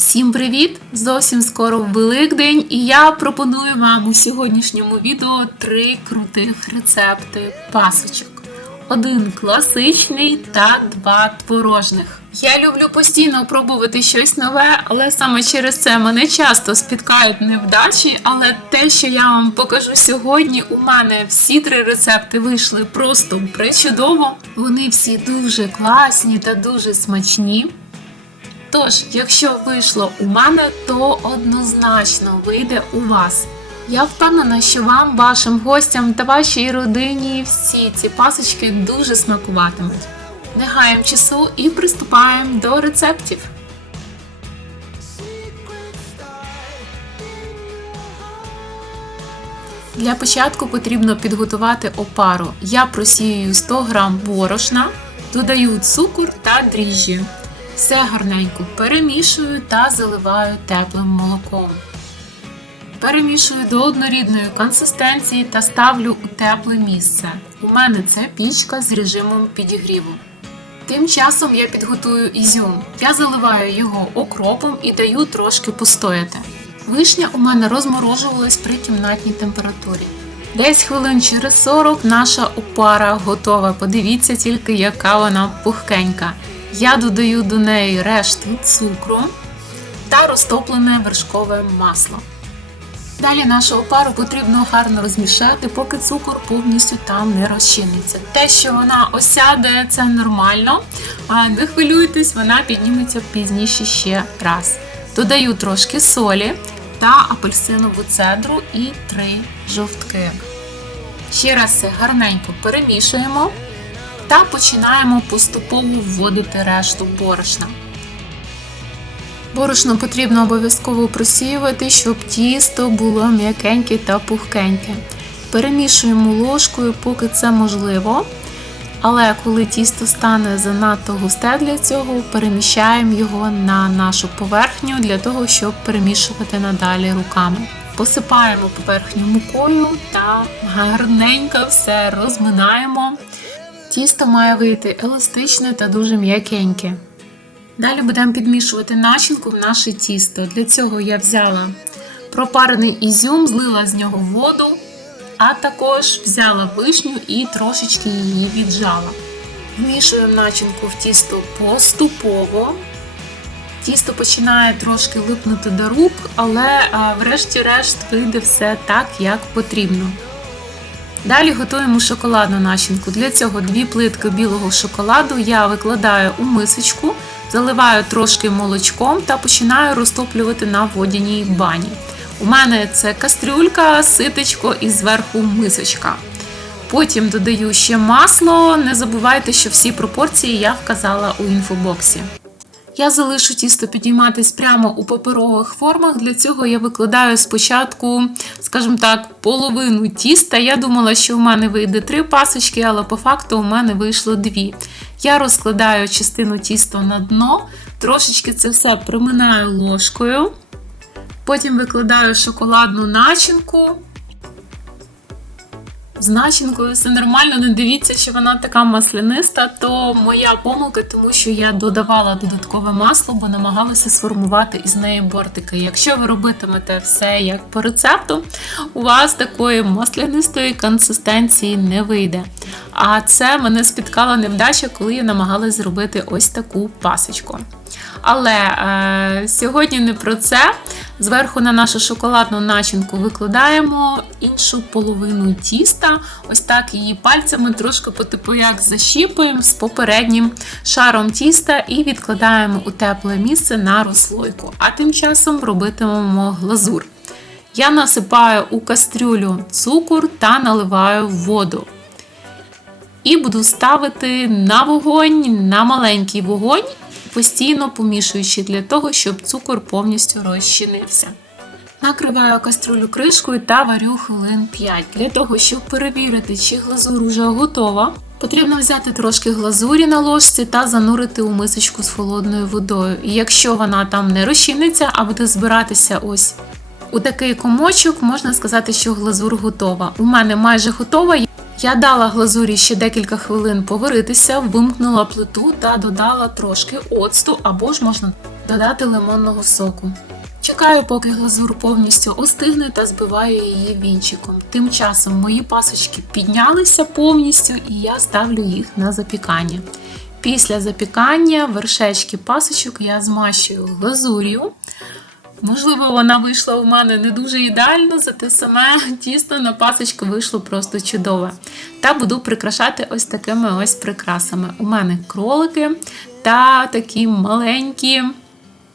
Всім привіт! Зовсім скоро Великдень, і я пропоную вам у сьогоднішньому відео три крутих рецепти пасочок. Один класичний та два творожних. Я люблю постійно пробувати щось нове, але саме через це мене часто спіткають невдачі. Але те, що я вам покажу сьогодні, у мене всі три рецепти вийшли просто причудово. Вони всі дуже класні та дуже смачні. Тож, якщо вийшло у мене, то однозначно вийде у вас. Я впевнена, що вам, вашим гостям та вашій родині всі ці пасочки дуже смакуватимуть. Не гаємо часу і приступаємо до рецептів. Для початку потрібно підготувати опару. Я просіюю 100 г борошна, додаю цукор та дріжджі. Все гарненько перемішую та заливаю теплим молоком. Перемішую до однорідної консистенції та ставлю у тепле місце. У мене це пічка з режимом підігріву. Тим часом я підготую ізюм. Я заливаю його окропом і даю трошки постояти. Вишня у мене розморожувалась при кімнатній температурі. Десь хвилин через 40 наша опара готова. Подивіться тільки, яка вона пухкенька. Я додаю до неї решту цукру та розтоплене вершкове масло. Далі нашу опару потрібно гарно розмішати, поки цукор повністю там не розчиниться. Те, що вона осяде, це нормально. А не хвилюйтесь, вона підніметься пізніше ще раз. Додаю трошки солі та апельсинову цедру і три жовтки. Ще раз все гарненько перемішуємо та починаємо поступово вводити решту борошна. Борошно потрібно обов'язково просіювати, щоб тісто було м'якеньке та пухкеньке. Перемішуємо ложкою, поки це можливо. Але коли тісто стане занадто густе для цього, переміщаємо його на нашу поверхню для того, щоб перемішувати надалі руками. Посипаємо поверхню мукою та гарненько все розминаємо. Тісто має вийти еластичне та дуже м'якеньке. Далі будемо підмішувати начинку в наше тісто. Для цього я взяла пропарений ізюм, злила з нього воду, а також взяла вишню і трошечки її віджала. Вмішуємо начинку в тісто поступово. Тісто починає трошки липнути до рук, але врешті-решт вийде все так, як потрібно. Далі готуємо шоколадну начинку. Для цього дві плитки білого шоколаду я викладаю у мисочку, заливаю трошки молочком та починаю розтоплювати на водяній бані. У мене це кастрюлька, ситечко і зверху мисочка. Потім додаю ще масло. Не забувайте, що всі пропорції я вказала у інфобоксі. Я залишу тісто підійматись прямо у паперових формах. Для цього я викладаю спочатку, скажімо так, половину тіста. Я думала, що в мене вийде три пасочки, але по факту у мене вийшло дві. Я розкладаю частину тіста на дно, трошечки це все приминаю ложкою. Потім викладаю шоколадну начинку. З начинкою все нормально, не дивіться, що вона така масляниста, то моя помилка, тому що я додавала додаткове масло, бо намагалася сформувати із неї бортики. Якщо ви робитимете все як по рецепту, у вас такої маслянистої консистенції не вийде. А це мене спіткала невдача, коли я намагалась зробити ось таку пасочку. Але е, сьогодні не про це. Зверху на нашу шоколадну начинку викладаємо іншу половину тіста. Ось так її пальцями трошки по типу як защіпуємо з попереднім шаром тіста і відкладаємо у тепле місце на розслойку. А тим часом робитимемо глазур. Я насипаю у кастрюлю цукор та наливаю воду. І буду ставити на вогонь, на маленький вогонь постійно помішуючи для того, щоб цукор повністю розчинився. Накриваю каструлю кришкою та варю хвилин 5. Для того, щоб перевірити, чи глазур вже готова, потрібно взяти трошки глазурі на ложці та занурити у мисочку з холодною водою. І якщо вона там не розчиниться, а буде збиратися ось у такий комочок, можна сказати, що глазур готова. У мене майже готова. Я дала глазурі ще декілька хвилин поваритися, вимкнула плиту та додала трошки оцту, або ж можна додати лимонного соку. Чекаю, поки глазур повністю остигне та збиваю її вінчиком. Тим часом мої пасочки піднялися повністю і я ставлю їх на запікання. Після запікання вершечки пасочок я змащую глазур'ю. Можливо, вона вийшла у мене не дуже ідеально, зате саме тісто на пасочку вийшло просто чудове. Та буду прикрашати ось такими ось прикрасами. У мене кролики та такі маленькі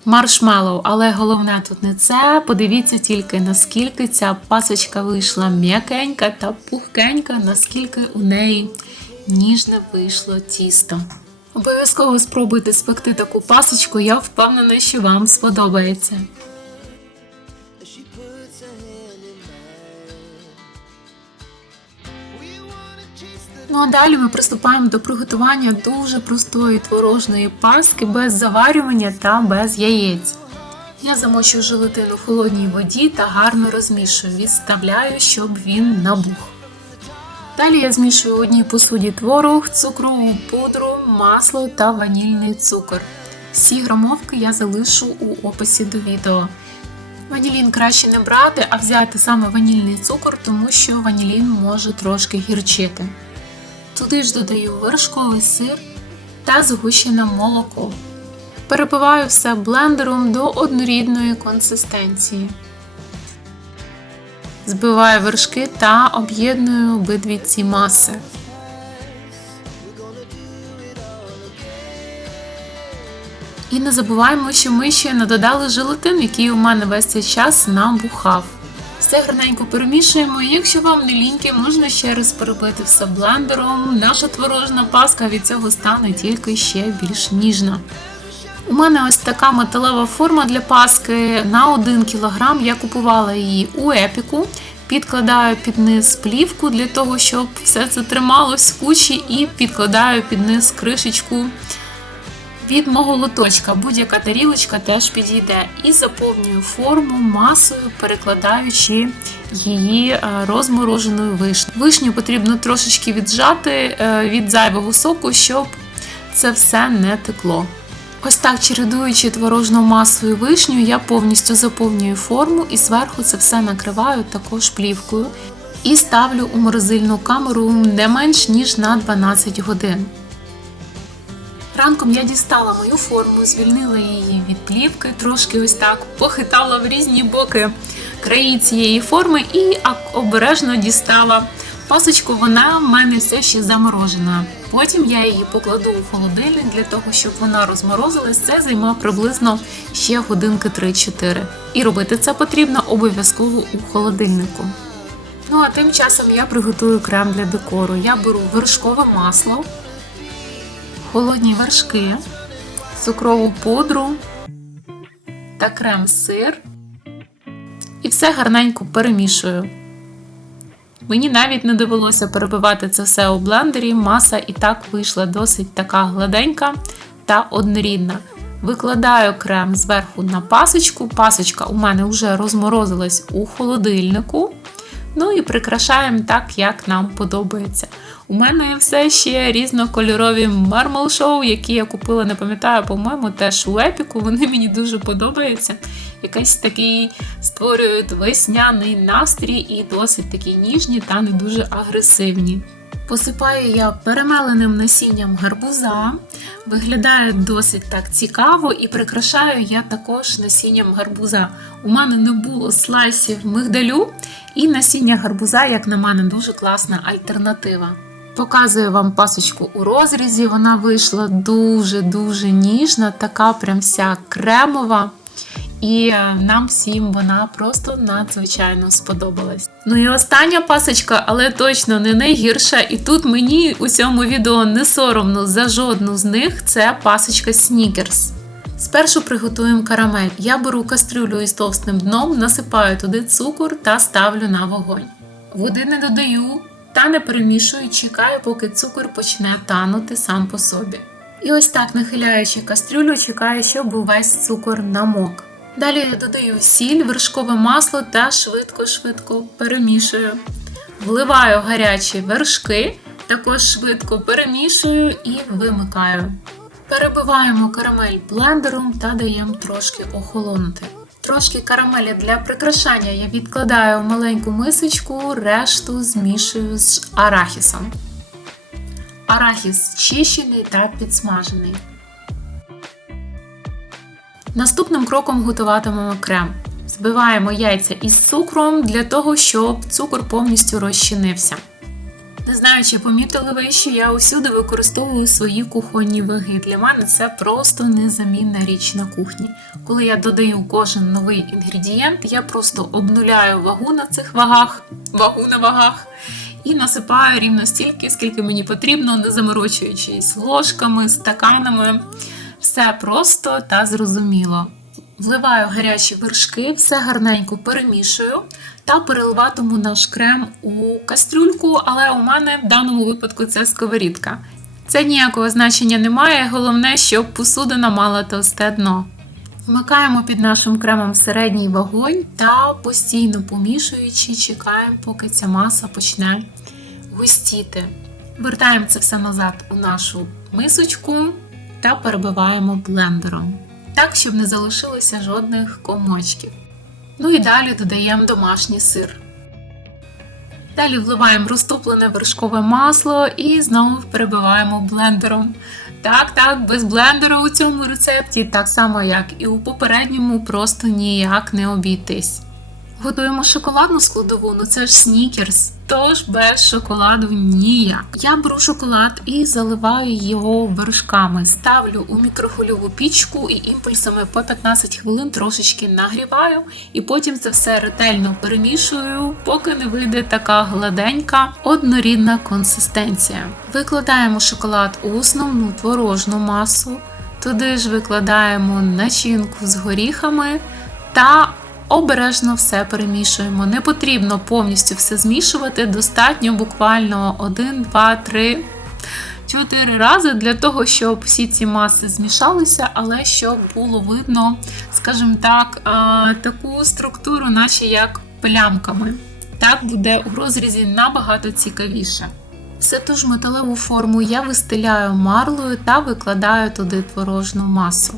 маршмеллоу. Але головне тут не це. Подивіться тільки, наскільки ця пасочка вийшла м'якенька та пухкенька, наскільки у неї ніжне вийшло тісто. Обов'язково спробуйте спекти таку пасочку, я впевнена, що вам сподобається. Ну а далі ми приступаємо до приготування дуже простої творожної паски без заварювання та без яєць. Я замочую желатин у холодній воді та гарно розмішую, відставляю, щоб він набух. Далі я змішую у одній посуді творог, цукрову пудру, масло та ванільний цукор. Всі грамовки я залишу у описі до відео. Ванілін краще не брати, а взяти саме ванільний цукор, тому що ванілін може трошки гірчити. Туди ж додаю вершковий сир та згущене молоко. Перепиваю все блендером до однорідної консистенції. Збиваю вершки та об'єдную обидві ці маси. І не забуваємо, що ми ще не додали желатин, який у мене весь цей час набухав. Все гарненько перемішуємо, якщо вам не ліньки, можна ще раз перебити все блендером. Наша творожна паска від цього стане тільки ще більш ніжна. У мене ось така металева форма для паски на 1 кг. Я купувала її у епіку. Підкладаю під низ плівку для того, щоб все це трималось в кучі, і підкладаю під низ кришечку від мого лоточка. Будь-яка тарілочка теж підійде. І заповнюю форму масою, перекладаючи її е, розмороженою вишнею. Вишню потрібно трошечки віджати е, від зайвого соку, щоб це все не текло. Ось так, чередуючи творожну масу і вишню, я повністю заповнюю форму і зверху це все накриваю також плівкою і ставлю у морозильну камеру не менш ніж на 12 годин. Ранком я дістала мою форму, звільнила її від плівки, трошки ось так похитала в різні боки краї цієї форми і обережно дістала пасочку. Вона в мене все ще заморожена. Потім я її покладу у холодильник для того, щоб вона розморозилась. Це займе приблизно ще годинки 3-4. І робити це потрібно обов'язково у холодильнику. Ну а тим часом я приготую крем для декору. Я беру вершкове масло, холодні вершки, цукрову пудру та крем-сир. І все гарненько перемішую. Мені навіть не довелося перебивати це все у блендері, маса і так вийшла досить така гладенька та однорідна. Викладаю крем зверху на пасочку. Пасочка у мене вже розморозилась у холодильнику. Ну і прикрашаємо так, як нам подобається. У мене все ще різнокольорові мармел шоу, які я купила, не пам'ятаю, по-моєму, теж у епіку. Вони мені дуже подобаються. Якийсь такий створюють весняний настрій і досить такі ніжні та не дуже агресивні. Посипаю я перемеленим насінням гарбуза. Виглядає досить так цікаво і прикрашаю я також насінням гарбуза. У мене не було слайсів мигдалю, і насіння гарбуза, як на мене, дуже класна альтернатива. Показую вам пасочку у розрізі. Вона вийшла дуже-дуже ніжна, така прям вся кремова. І е, нам всім вона просто надзвичайно сподобалась. Ну і остання пасочка, але точно не найгірша. І тут мені у цьому відео не соромно за жодну з них це пасочка Снікерс. Спершу приготуємо карамель. Я беру кастрюлю із товстим дном, насипаю туди цукор та ставлю на вогонь. Води не додаю та не перемішую, чекаю, поки цукор почне танути сам по собі. І ось так, нахиляючи кастрюлю, чекаю, щоб увесь цукор намок. Далі я додаю сіль, вершкове масло та швидко-швидко перемішую. Вливаю гарячі вершки, також швидко перемішую і вимикаю. Перебиваємо карамель блендером та даємо трошки охолонути. Трошки карамелі для прикрашання я відкладаю в маленьку мисочку, решту змішую з арахісом. Арахіс чищений та підсмажений. Наступним кроком готуватимемо крем. Збиваємо яйця із цукром для того, щоб цукор повністю розчинився. Не знаю, чи помітили ви, що я усюди використовую свої кухонні ваги. Для мене це просто незамінна річ на кухні. Коли я додаю кожен новий інгредієнт, я просто обнуляю вагу на цих вагах, вагу на вагах, і насипаю рівно стільки, скільки мені потрібно, не заморочуючись ложками, стаканами. Все просто та зрозуміло. Вливаю гарячі вершки, все гарненько перемішую та переливатиму наш крем у кастрюльку, але у мене в даному випадку це сковорідка. Це ніякого значення не має, головне, щоб посудина мала товсте дно. Вмикаємо під нашим кремом середній вогонь та постійно помішуючи, чекаємо, поки ця маса почне густіти. Вертаємо це все назад у нашу мисочку та перебиваємо блендером так, щоб не залишилося жодних комочків. Ну і далі додаємо домашній сир. Далі вливаємо розтоплене вершкове масло і знову перебиваємо блендером. Так, так, без блендера у цьому рецепті, так само як і у попередньому, просто ніяк не обійтись. Готуємо шоколадну складову, ну це ж снікерс, тож без шоколаду ніяк. Я беру шоколад і заливаю його вершками. Ставлю у мікрохвильову пічку і імпульсами по 15 хвилин трошечки нагріваю, і потім це все ретельно перемішую, поки не вийде така гладенька, однорідна консистенція. Викладаємо шоколад у основну творожну масу, туди ж викладаємо начинку з горіхами та Обережно все перемішуємо. Не потрібно повністю все змішувати. Достатньо буквально 1, 2, 3, 4 рази для того, щоб всі ці маси змішалися, але щоб було видно, скажімо так, таку структуру, наче як плямками. Так буде у розрізі набагато цікавіше. Все ту ж металеву форму я вистеляю марлою та викладаю туди творожну масу.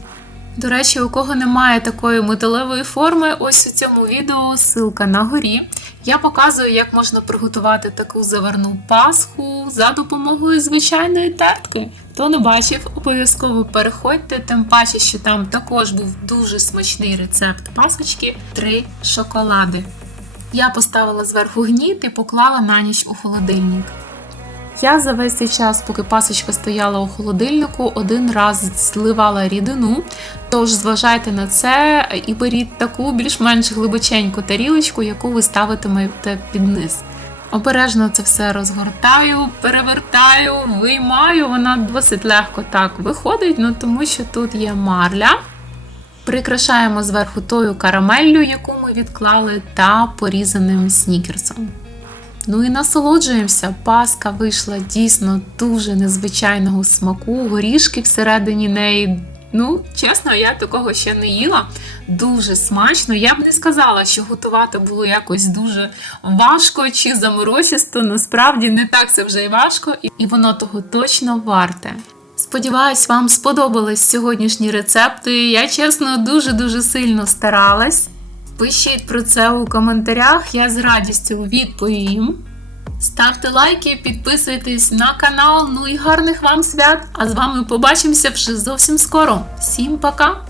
До речі, у кого немає такої металевої форми, ось у цьому відео ссылка на горі. Я показую, як можна приготувати таку заварну пасху за допомогою звичайної тертки. Хто не бачив, обов'язково переходьте, тим паче, що там також був дуже смачний рецепт пасочки три шоколади. Я поставила зверху гніт і поклала на ніч у холодильник. Я за весь цей час, поки пасочка стояла у холодильнику, один раз зливала рідину. Тож зважайте на це і беріть таку більш-менш глибоченьку тарілочку, яку ви ставитимете під низ. Обережно це все розгортаю, перевертаю, виймаю. Вона досить легко так виходить, ну тому що тут є марля. Прикрашаємо зверху тою карамеллю, яку ми відклали, та порізаним снікерсом. Ну і насолоджуємося. Паска вийшла дійсно дуже незвичайного смаку, горішки всередині неї. Ну, чесно, я такого ще не їла. Дуже смачно. Я б не сказала, що готувати було якось дуже важко чи заморосісто. Насправді не так це вже й важко, і воно того точно варте. Сподіваюсь, вам сподобались сьогоднішні рецепти. Я чесно дуже-дуже сильно старалась. Пишіть про це у коментарях, я з радістю відповім. Ставте лайки, підписуйтесь на канал. Ну і гарних вам свят! А з вами побачимося вже зовсім скоро. Всім пока!